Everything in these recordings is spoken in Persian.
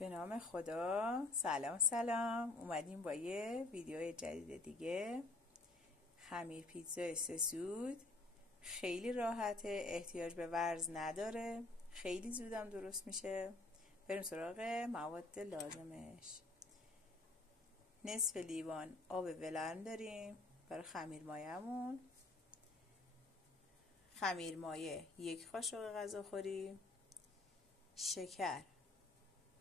به نام خدا. سلام اومدیم با یه ویدیو جدید دیگه. خمیر پیتزای 3 سود، خیلی راحته، احتیاج به ورز نداره، خیلی زودم درست میشه. بریم سراغ مواد لازمش. نصف لیوان آب ولرم داریم برای خمیر مایه‌مون. خمیر مایه 1 قاشق غذاخوری، شکر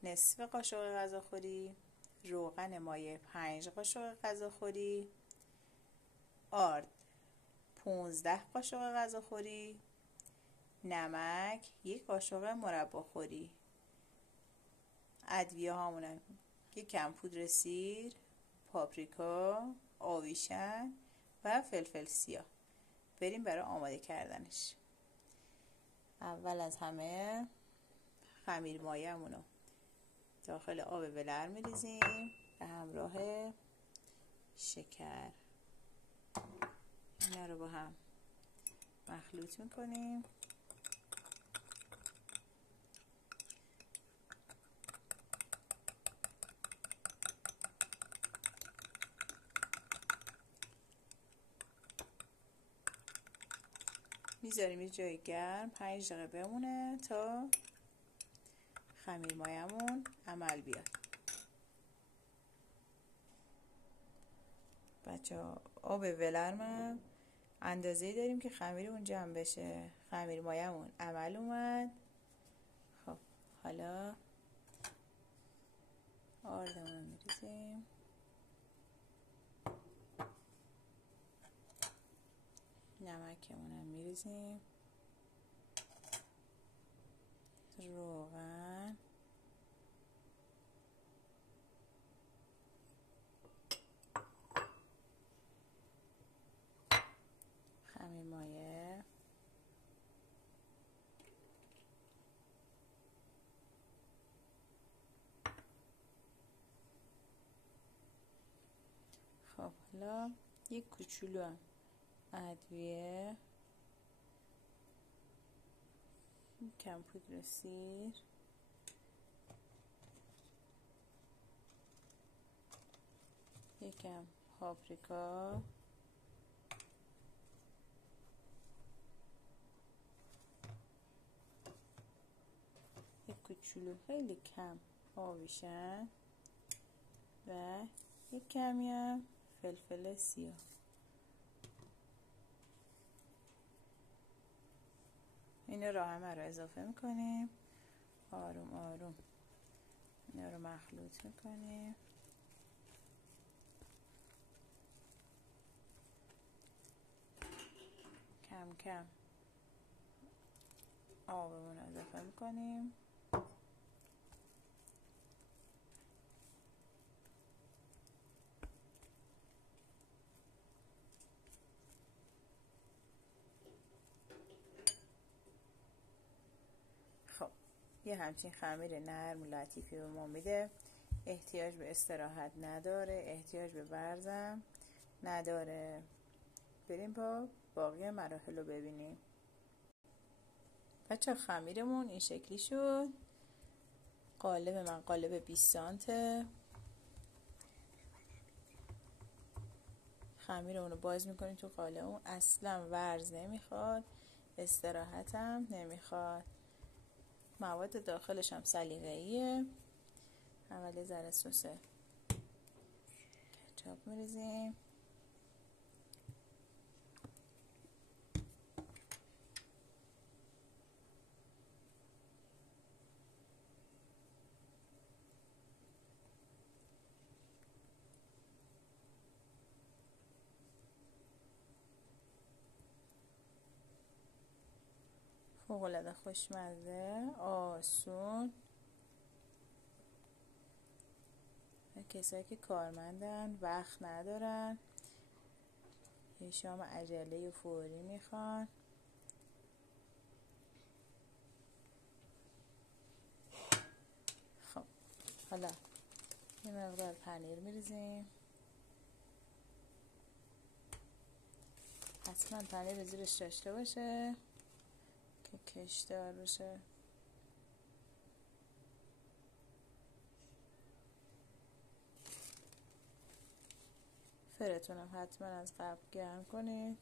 نصف قاشق غذاخوری، روغن مایه 5 قاشق غذاخوری، آرد 15 قاشق غذاخوری، نمک 1 قاشق مرباخوری. ادویه هامونن 1 کم پودر سیر، پاپریکا، آویشن و فلفل سیاه. بریم برای آماده کردنش. اول از همه خمیر مایه‌مونو داخل آب ولر میریزیم به همراه شکر. اینا رو با هم مخلوط میکنیم. میذاریم یه جای گرم 5 دقیقه بمونه تا خمیر مایه‌مون عمل بیاد. بچه‌ها آب ولرم اندازه‌ای داریم که خمیرمون جمع بشه. خمیر مایه‌مون عمل اومد. خب حالا آردمون رو میریزیم. نمکمون هم میریزیم. روغن، خمیر مایه، خب حالا 1 کوچولو هم ادویه، کم پودر سیر، یکم پاپریکا، یک کوچولو خیلی کم آویشن و یک کمی هم فلفل سیاه. این رو همه رو اضافه میکنیم. آروم آروم اینا رو مخلوط میکنیم. کم کم آبمون رو اضافه میکنیم. خب یه همچین خمیر نرم لطیفی به ما میده. احتیاج به استراحت نداره، احتیاج به ورزم نداره. بریم با باقی مراحل رو ببینیم. بچه خمیرمون این شکلی شد. قالب من قالب 20 سانته. خمیرمون رو باز میکنیم تو قالب. اون اصلا ورز نمیخواد، استراحت هم نمیخواد. مواد داخلش هم سلیقه‌ایه. اول یه ذره سس کچاپ میریزیم. فوق‌العاده خوشمزه، آسون. کسایی که کارمندن، وقت ندارن، یه شام عجله و فوری میخوان، خب حالا یه مقدار پنیر میریزیم. حتما پنیر زیرش داشته باشه که کشدار باشه. فرتونم حتما از قبل گرم کنید.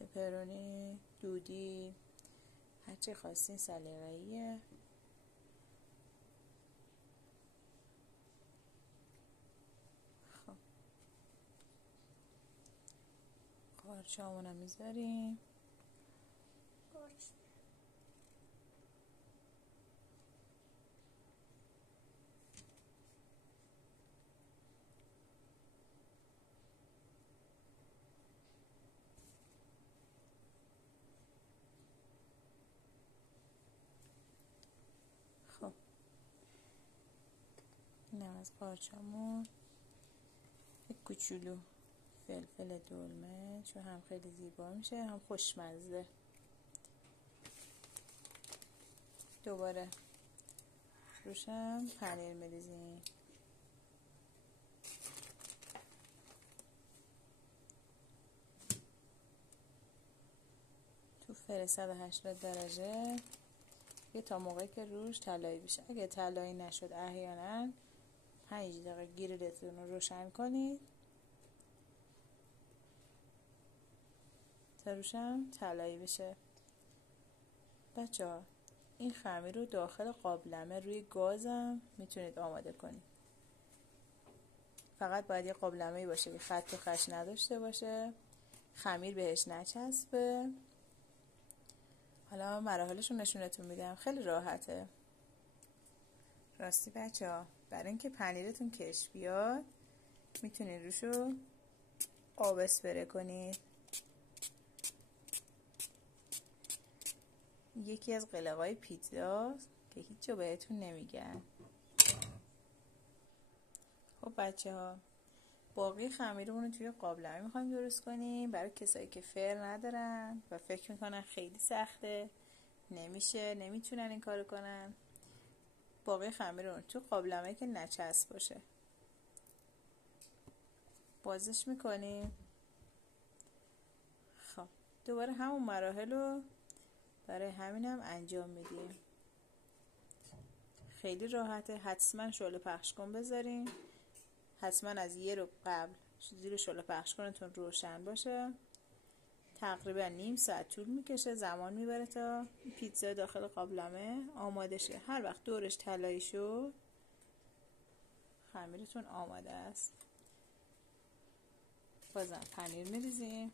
پپرونی، دودی، هرچی خواستین سلیقه‌ایه. خب قارچامونم میذاریم. خب اینم از قارچامون. یک کوچولو فلفل دلمه، چون هم خیلی زیبا میشه هم خوشمزه. دوباره روشم پنیر میریزیم. تو فر 180 درجه یه تا موقعی که روش طلایی بشه. اگه طلایی نشد احیانا 5 دقیقه گریلتون رو روشن کنید تا روشم طلایی بشه. بچه‌ها این خمیر رو داخل قابلمه روی گازم میتونید آماده کنید. فقط باید یه قابلمه‌ای باشه که خط و خش نداشته باشه، خمیر بهش نچسبه. حالا مراحلش رو نشونتون میدم، خیلی راحته. راستی بچه‌ها برای اینکه پنیرتون کش بیاد میتونید روشو آب اسپری کنید. یکی از قلقای پیتزا که هیچو بهتون نمیگن. خب بچه‌ها باقی خمیرمون رو توی قابلمه میخوایم درست کنیم. برای کسایی که فر ندارن و فکر میکنن خیلی سخته، نمیتونن این کارو کنن، باقی خمیر رو تو قابلمه که نچسب باشه بازش میکنیم. خب دوباره همون مراحل رو برای همینم انجام میدیم. خیلی راحته. حتما شعله پخش کن بذارین. حتما از یه رو قبل زیر شعله پخش کنتون روشن باشه. تقریبا نیم ساعت طول میکشه، زمان میبره تا پیتزا داخل قابلمه آماده شه. هر وقت دورش طلایی شد خمیرتون آماده است. بازم پنیر میریزیم.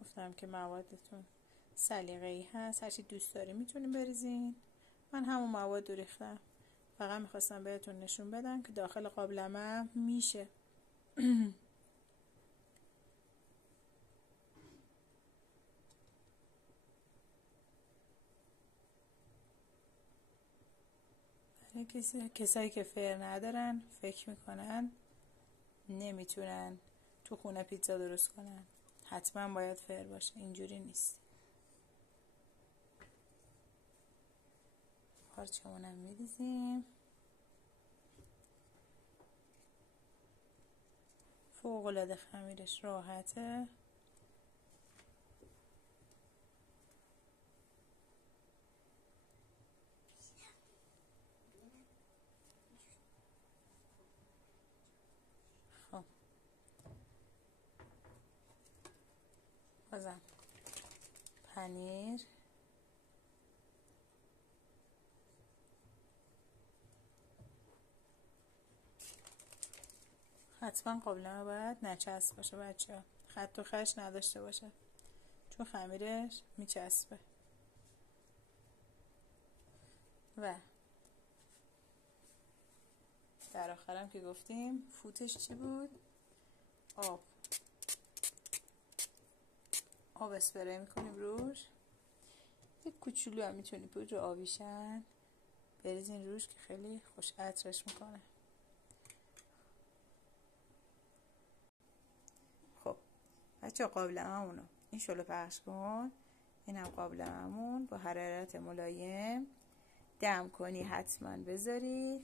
گفتم که موادتون سلیقه‌ای هست، هرچی دوست داری میتونیم بریزین. من همون مواد رو ریختم، فقط میخواستم بهتون نشون بدم که داخل قابلمه میشه. برای کسایی که فر ندارن فکر میکنن نمیتونن تو خونه پیتزا درست کنن، حتما باید فر باشه. اینجوری نیست. قارچمونم میریزیم. فوق‌العاده خمیرش راحته. خب بازم پنیر حتما قابلمه باید نچسب باشه بچه‌ها، خط و خش نداشته باشه چون خمیرش میچسبه. و در آخرم که گفتیم فوتش چی بود؟ آب اسپری میکنیم روش. یک کوچولو هم میتونی پودر آویشن بریزین روش که خیلی خوش عطرش میکنه. بچه قابلمه‌مونو این شلو پخش کن. این هم قابلمه‌مون با حرارت ملایم دم کنی حتما بذاری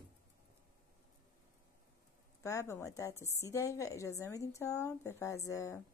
و به مدت 30 دقیقه اجازه میدیم تا بپزه.